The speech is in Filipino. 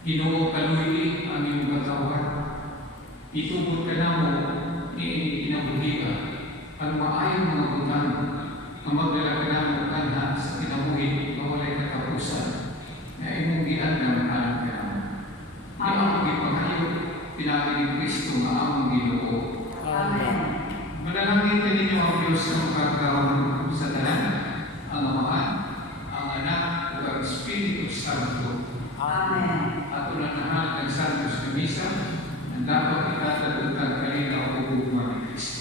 Ginoo kaluy ang iyong katawan. Itubod ka na mo, inabuhi ka. Ang maayong mga butang, ang magdala ka na mo kanha sa kinabuhi, mawalay katapusan, na imong giandam alam ka na. Di ang ipangayot, pinabi ni Kristo nga among Ginoo. Amen. Manalangin ka ninyo ang Diyos sa pagkakaroon sa tanan, ang Ama, ang Anak, o ang Espiritu Santo. Amen. At unang-ahal ng Santos na Misa, ang dapat itatagutag kanina o ugma ni Kristo.